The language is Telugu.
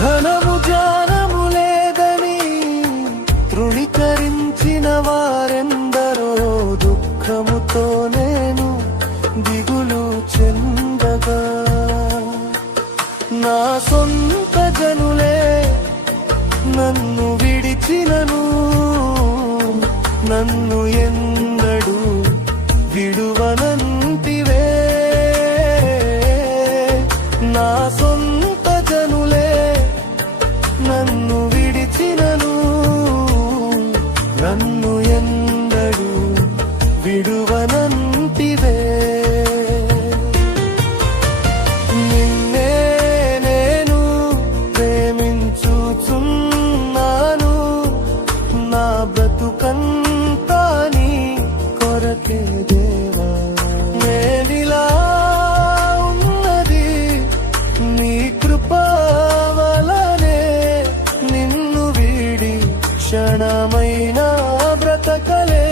ధనము జ్ఞానము లేదని తృణీకరించిన వారెందరో, దుఃఖముతో నేను దిగులు చెందగా, నా సొంత జనులే నన్ను విడిచినను, నన్ను ఎన్నడూ విడువనంటివే. నా సొంత జనులే నన్ను విడిచినను, నన్ను ఎన్నడూ విడువనంటివే. నిన్నే నేను ప్రేమించుచున్నాను, నా బ్రతుకంతా నీ కొరకే దేవా. నేనిలా ఉన్నది నీ కృప వలనే, నిన్ను వీడి క్షణమైనా బ్రతకలే.